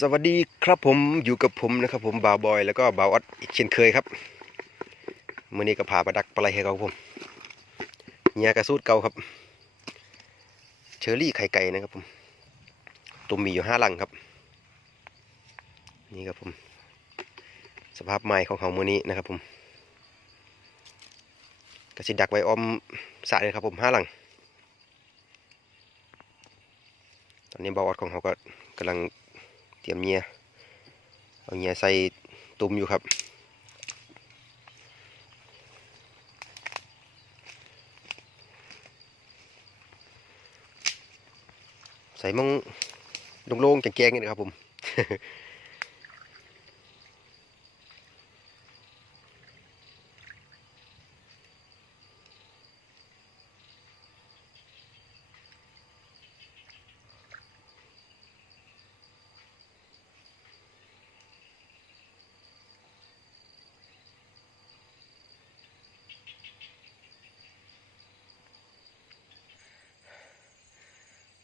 สวัสดีครับผมอยู่กับผมนะครับผมบ่าวบอยแล้วก็บ่าวออดอีกเช่นเคยครับมื่อนี้ก็พาไปดักปลาไหลให้เขาครับผมเงียกระสูดเก่าครับ เชอรี่ไข่ไก่นะครับผมตุ่มมีอยู่ห้าลังครับ นี่ครับผม สภาพใหม่ของเขามื่อนี้นะครับผมกระสิดักไว้อ้อมสระเลยครับผมห้าลัง ตอนนี้บ่าวออดของเขาก็กำลัง เตรียมเงียเอาเงียใส่ตุ่มอยู่ครับใส่มองโล่งๆแกงๆนี่นะครับผม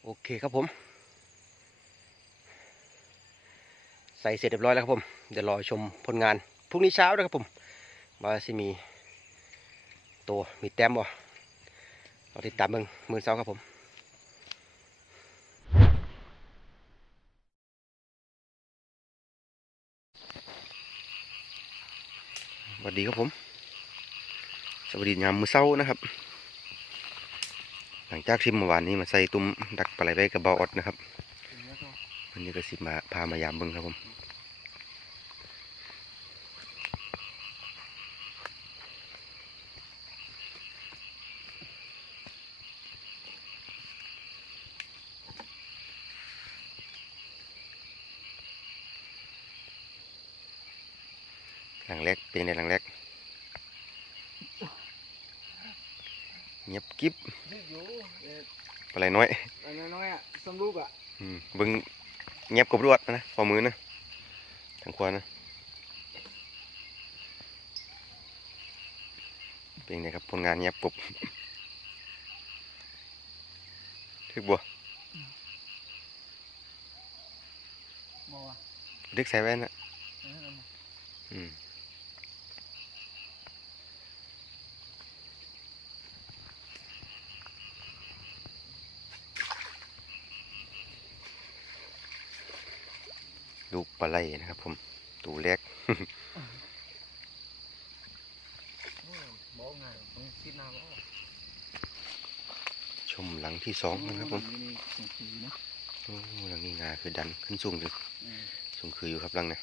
โอ เคครับผม ใส่เสร็จเรียบร้อยแล้วครับผม เดี๋ยวรอชมผลงานพรุ่งนี้เช้านะครับผมว่าสิมีตัวมีแต้มบ่เราติดตามเบิ่งมือเช้าครับผมสวัสดีครับผม สวัสดียามมือเช้านะครับ หลังจากที่เมื่อวานนี้มาใส่ตุ้มดักปลาไหลไปกับบาออดนะครับวันนี้ก็สิมาพามายามบิ่งครับผมหลังแรกเป็นในหลังแรก เงียบกิ๊บรีบอยู่เอ่อปลาไหลน้อยอันน้อยๆอะสำลูกอะอืมเบิ่งเงียบกบรวดนะพอมือนะทางขวานะเป็นไงครับผลงานเงียบกบทึกบัวมอว่ะทึกใส่แว่นนะเออเอาม ลูกปลาไหลนะครับ ผมตัวแรกโอ้บอกชมหลังที่สองนะครับผมโอ้หลังนี้งาคือดันขึ้นสูงเลยสูงคืออยู่ครับหลังเนี่ย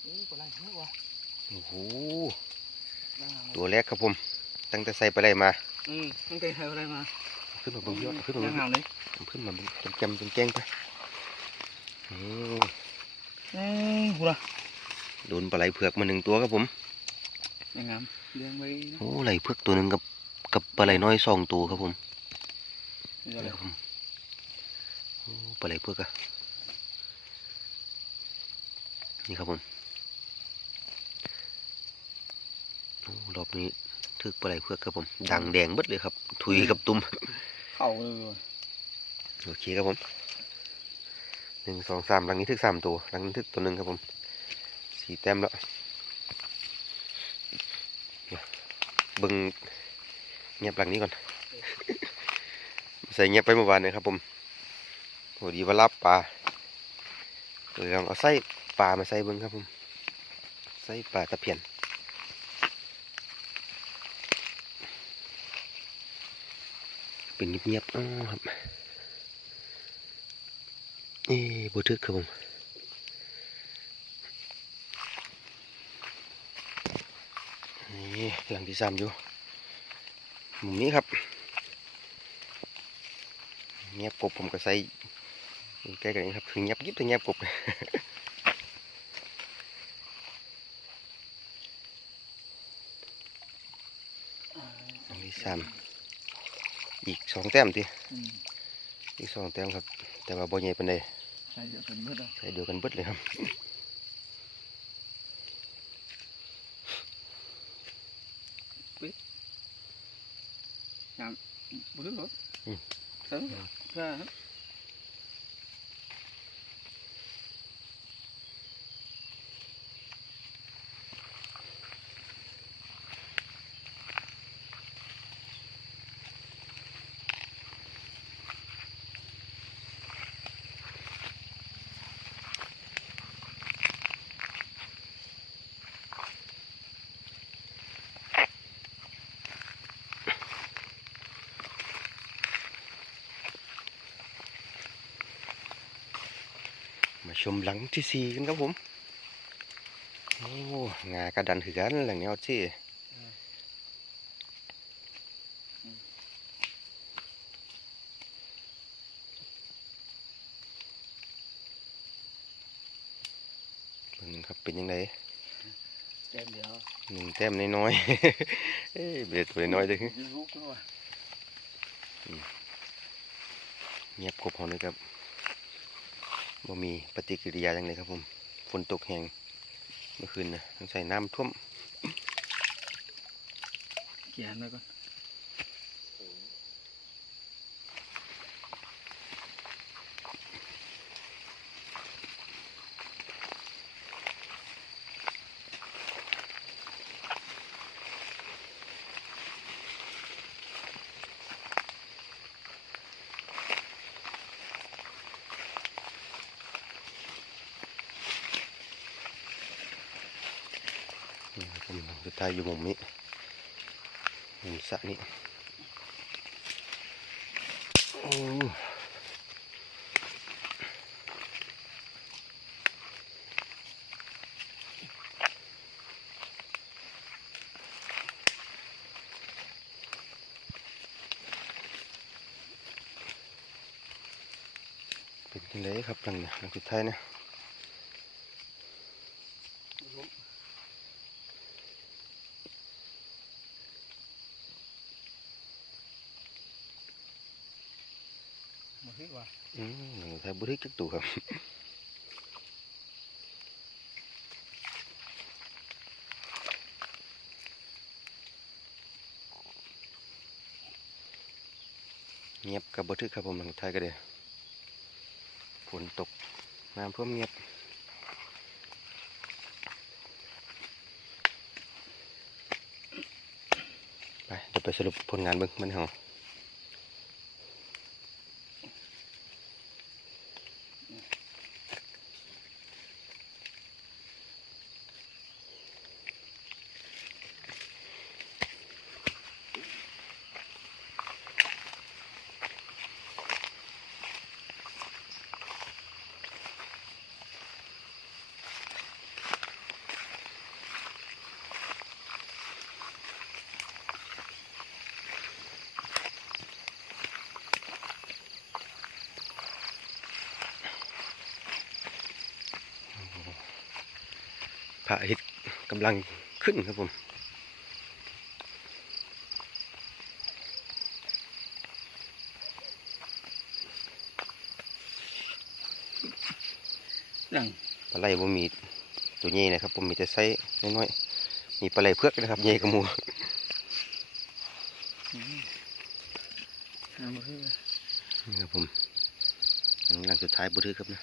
โอ้ปลาไหลเยอะว่ะ โอ้โหได้มาตัวแรกครับผม ตั้งแต่ใส่ไปอะไรมา อืมตั้งแต่เอาอะไรมา ขึ้นมาเบิ่งยอดขึ้นมายัเบิ่งงงามเลยขึ้นมาเบิ่งจำจำจำแจ้งไปโอ้เอ้ยหัวโดนปลาไหลเผือกมาหนึ่งตัวครับผมยังงามเลี้ยงไว้นะโอ้ไหลเผือกตัวหนึ่งกับกับปลาไหลน้อยสองตัวครับผมเดี๋ยวนี่เลยครับผมโอ้ปลาไหลเผือกอะนี่ครับผมโอ้ รอบนี้ทึกปลาไหลเผือกครับผมดังแดงเบิดเลยครับ ถุยกับตุ้มเข้าเลยว่ะโอเคครับผมหนึ่งสองสามหลังนี้ทึกสามตัวหลังนี้ทึกตัวหนึ่งครับผมสี่แต้มแล้วเดี๋ยวเบิ้งเงียบหลังนี้ก่อน ใส่เงียบไปเมื่อวานเลยครับผมโหดีว่ารับปลาเลยลองเอาไส้ปลามาใส่เบิ้งครับผมไส้ปลาตะเพียน เป็นเงียบๆอ๋อครับเอ๊บัทึกครับผมนี่หลังที่สามอยู่มุมนี้ครับเงียบกบผมก็ใส่อยู่ใกล้กันนี้ครับคือเงียบยิบแต่เงียบกบหลังที่สาม อีกสองแต้มทีอืมอีกสองแต้มครับ แต่ว่าบ่ใหญ่ปานใดใช่เดี๋ยวเป็นมืดอะใส่เดียวกันเบิดเลยครับบุรุษเหรออืมใช่ใช่ครับ ชมหลังที่สี่กันครับผม โอ้งากระดันคือกันหลังนี้เอาที่เบิ่งครับเป็นยังไงแจ้งเดี๋ยวหนึ่งแต้มน้อยๆเอ้ยเบ็ดตัวน้อยๆเลยยูทูบด้วยเงียบกบเขาเลยครับ บ่มีปฏิกิริยาอย่างไรครับผม ฝนตกแหงเมื่อคืนนะต้องใส่น้ำท่วมเกียนไว้ก่อน นี่ครับผมสุดท้ายอยู่มุมนี้มุมสระนี้โอ้เป็นยังไงครับหลังเนี่ยหลังสุดท้ายเนะ มาที่ว่า อืมหลังสุดท้ายบุรีจักตัวครับเงียบกับบัทึกครับผมหลังสุดท้ายก็เลยฝนตกน้ำเพิ่มเงียบไปเดี๋ยวไปสรุปผลงานเบิ่งมันเหรอ ระอาทิตย์กำลังขึ้นครับผมหลังปลาไหลบ่มีตัวใหญ่นะครับ ผมมีแต่ไซส์น้อยๆ มีปลาไหลเพือกนะครับใหญ่กว่าหมูอืมอ่ามาที่ว่านี่ครับผมหลังสุดท้ายบุทึกครับนะ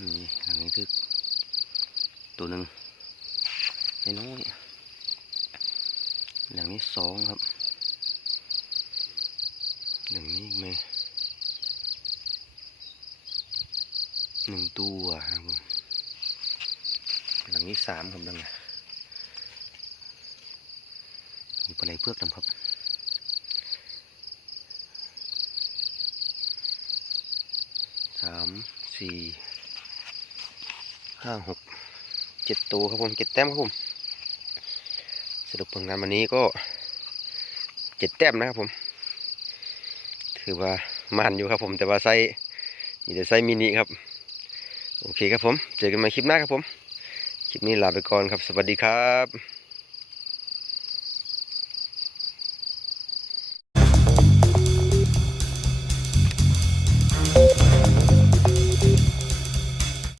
นี่หลังนี้ทึก ตัวหนึ่งน้อยหลังนี้สองครับ หลังนี้ไหมหนึ่งตัวครับผมหลังนี้สามครับดังนะมีปลาไหลเพือกนำครับสามสี่ห้าหก เจ็ดตัวครับผมเจ็ดแต้มครับผมสรุปผลงานวันนี้ก็เจ็ดแต้มนะครับผม ถือว่ามันอยู่ครับผม แต่ว่าไซส์มีแต่ไซมินิครับ โอเคครับผม เจอกันใหม่คลิปหน้าครับผม คลิปนี้ลาไปก่อนครับ สวัสดีครับ